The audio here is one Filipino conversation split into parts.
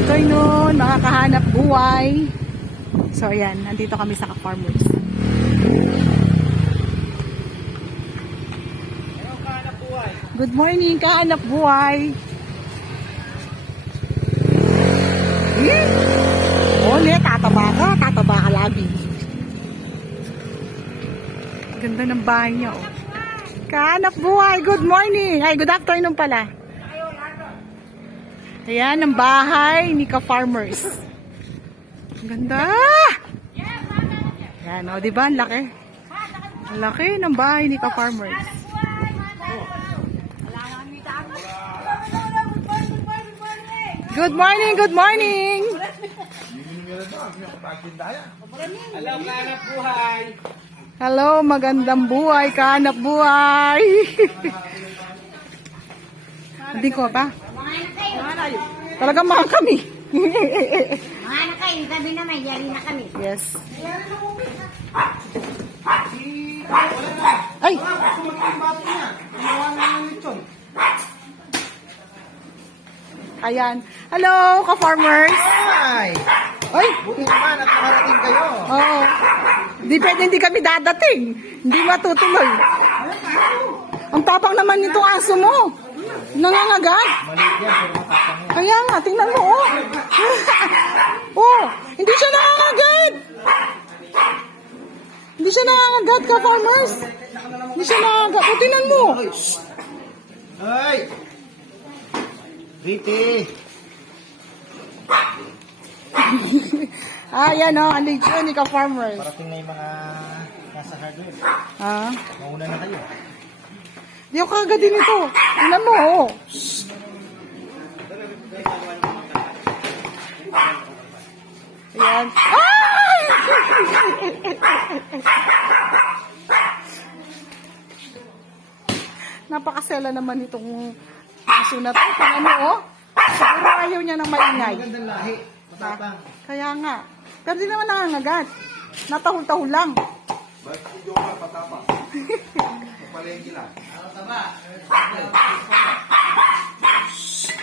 afternoon, mga kahanap buhay. So, ayan, nandito kami sa Ka-Farmers. Good morning, kahanap buhay. Oh, tataba ka lagi. Ganda ng bahay niya, oh. Kahanap buhay, good morning. Ay, good afternoon pala. Ayan, ang bahay ni Ka-Farmers. Ganda! Ayan, o, diba? Ang laki. Ang laki ng bahay ni Ka-Farmers. Good morning, good morning! Hello, kahanap buhay! Hello, magandang buhay, kahanap buhay! Hindi ko pa. Talagang mahal kami. Mga na kayo, gabi na may yari na kami. Yes. Ay! Ayan. Hello, Ka-Farmers. Hi! Ay! Buti naman at nakarating kayo. Oo. Di pwede hindi kami dadating. Hindi matutuloy. Ang tapang naman nitong aso mo. Nangangagat. Maliit yan, pero matapang yan. Kaya nga, tingnan mo, oh. Oh, hindi siya nangangagat. Hindi siya nangangagat, Ka-Farmers. Hindi siya nangangagat. Oh, tingnan mo. Hoy! Riti! Ayan, oh, ang legion ni Ka-Farmers. Parating na yung mga nasa hardware. Ah, Mauna na kayo. di ako kagad din ito. Tingnan mo, oh. Ayan. Ay! Napakasela naman itong aso na to. Tingnan mo, oh. Siguro ayaw niya ng maingay. Magandang lahi. Matapang. Kaya nga. Pero di naman nangangagat. Natahol-tahol lang.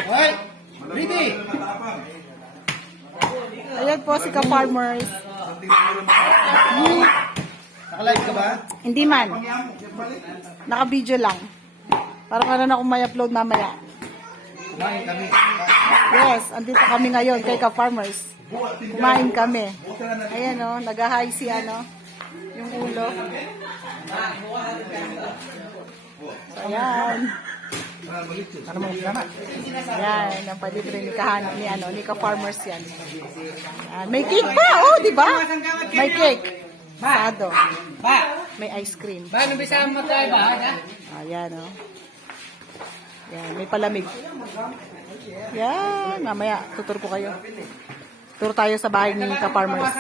Hoy! Riti! Ayan po si Ka-Farmers. Nakalive ka ba? Hindi man. Naka-video lang. Para meron akong may upload mamaya. Kumain kami. Yes, andito kami ngayon kay Ka-Farmers. Kumain kami. Ayan o, nag-hi si ano, yung ulo. So, ayan. Ano mo salamat? Ayan, ang palibre ni Kahanap ni ano, ni Ka-Farmers yan. Ayan, may cake pa, oh, di ba? May cake. Sado. May ice cream. Ba, nung bisa mo tayo ba? Ayan o. Ayan, may palamig. Yan, mamaya tutur ko kayo. Tour tayo sa bahay ni Ka-Farmers.